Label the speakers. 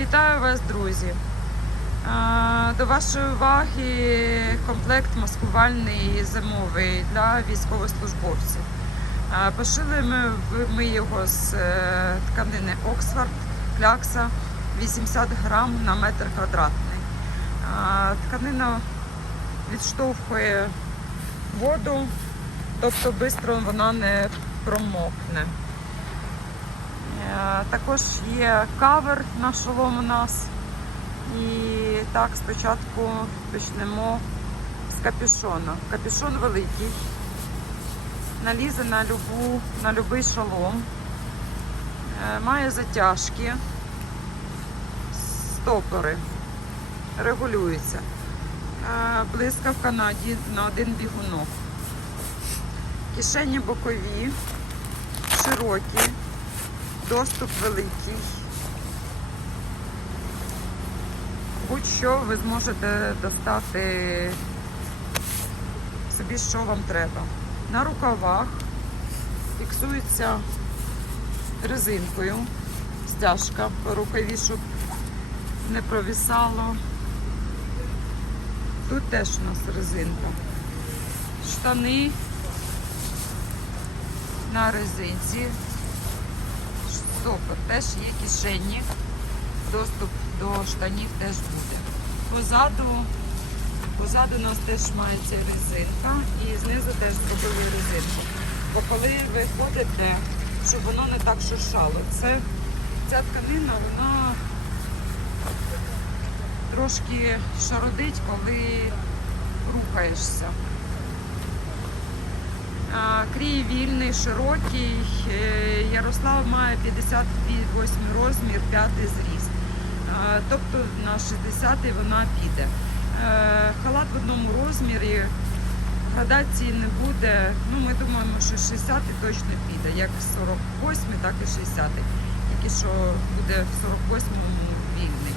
Speaker 1: Вітаю вас, друзі! До вашої уваги комплект маскувальний зимовий для військовослужбовців. Пошили ми, ми його з е, тканини Оксфорд, клякса 80 грам на метр квадратний. Тканина відштовхує воду, тобто швидко вона не промокне. Е, Також є кавер на шолом у нас. І так, спочатку почнемо з капюшона. Капюшон великий, налізе на любу, на любий шолом, Е, має затяжки, стопори, регулюється. Е, Блискавка на один, на один бігунок. Кишені бокові, широкі, доступ великий. Будь-що ви зможете достати собі, що вам треба. На рукавах фіксується резинкою, стяжка по рукаві, щоб не провісало. Тут теж у нас резинка. Штани на резинці. Стопор теж є кишені. Доступ до штанів теж буде. Позаду, позаду у нас теж мається резинка і знизу теж зробили резинку. Бо коли ви ходите, щоб воно не так шуршало. Це, ця тканина, вона трошки шародить, коли рухаєшся. Крій вільний, широкий. Е, Ярослав має 58 розмір, 5 зріст. Тобто на 60 вона піде. Е, Халат в одному розмірі, градації не буде. Ну, ми думаємо, що 60 точно піде, як 48, так і 60. Тільки що буде в 48-му вільний.